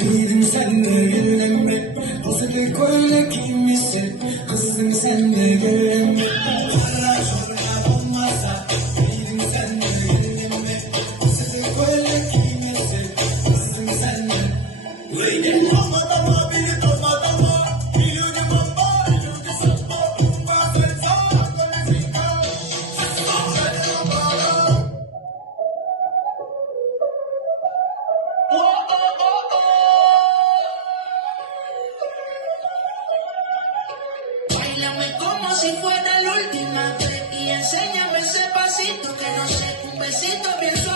Bildim sen de bir emre, Tosete koyle kimisi, kızım sen de bir emre. Çorra çorra olmazsa, bildim sen de bir emre, Tosete koyle kimisi, kızım sen de. Öyle olmadan mı, beni olmadan mı, biludi bomba, biludi soppa, bomba senza, konuşinka, Báilame como si fuera la última vez y enséñame ese pasito que no sé, un besito bien suave.